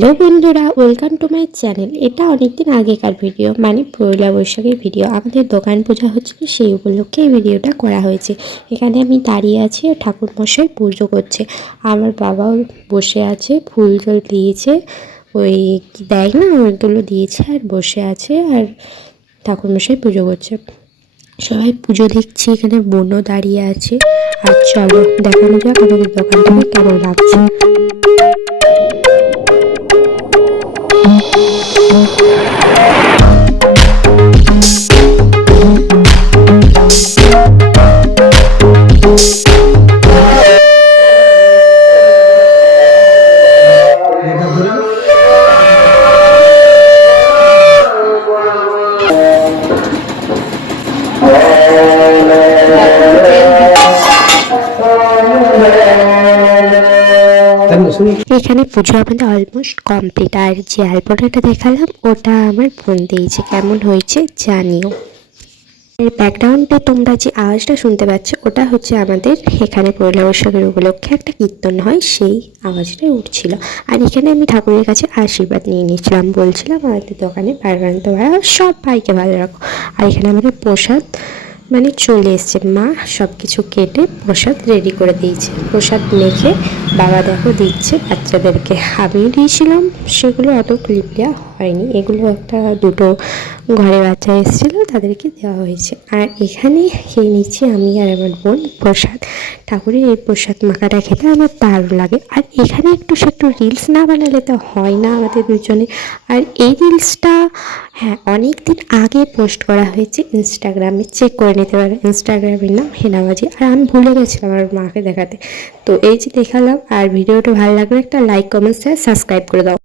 Hello বন্ধুরা welcome to my channel এটা অনেকদিন আগেকার ভিডিও মানে পয়লা বৈশাখের ভিডিও আমাদের দোকান পূজা হচ্ছিল, সেই উপলক্ষে এই ভিডিওটা করা হয়েছে। এখানে আমি দাঁড়িয়ে আছি ঠাকুর মশাই পুজো করছে। আমার বাবাও বসে আছে, ফুল জল দিয়েছে। ওই দেয় না ওইগুলো দিয়েছে আর বসে আছে আর ঠাকুর মশাই পুজো করছে। সবাই পুজো দেখছি, এখানে বোনও দাঁড়িয়ে আছে। আর চলো, দেখানো যাক আমাদের দোকানটা কেমন লাগছে। Yeah. এখানে পুজো আমাদের অলমোস্ট কমপ্লিট আর যে আলপনাটা দেখালাম, ওটা আমার বোন দিয়েছে। কেমন হয়েছে জানিও। এর ব্যাকগ্রাউন্ডে তোমরা যে আওয়াজটা শুনতে পাচ্ছ, ওটা হচ্ছে আমাদের এখানে পয়লা বৈশাখের উপলক্ষে একটা কীর্তন হয়, সেই আওয়াজটাই উঠছিল। আর এখানে আমি ঠাকুরের কাছে আশীর্বাদ নিয়ে নিয়েছিলাম, বলছিলাম আমাদের দোকানে বারবান্ত ভাড়া সব ভাইকে ভালো রাখো। আর এখানে আমাদের প্রসাদ মানে চলে এসছে। মা সব কিছু কেটে প্রসাদ রেডি করে দিয়েছে। প্রসাদ মেখে বাবা দেখো দিচ্ছে বাচ্চাদেরকে। আমিও দিয়েছিলাম। সেগুলো অত ক্লিপ দেওয়া হয়নি। এগুলো একটা দুটো ঘরে বাচ্চা এসেছিল, তাদেরকে দেওয়া হয়েছে। আর এখানে খেয়ে নিচ্ছি আমি আর আমার বোন প্রসাদ, ঠাকুরের এই প্রসাদ মাখাটা খেতে আমার দারুণ লাগে। আর এখানে একটু সে একটু রিলস না বানালে তো হয় না আমাদের দুজনে। আর এই রিলসটা হ্যাঁ অনেক দিন আগে পোস্ট করা হয়েছে ইনস্টাগ্রামে চেক করে নিতে পারে ইনস্টাগ্রামের নাম হেনাবাজি। আর আমি ভুলে গেছিলাম আমার মাকে দেখাতে। তো এই যে দেখালাম, আর ভিডিওটা ভালো লাগলে একটা লাইক কমেন্ট শেয়ার সাবস্ক্রাইব করে দাও।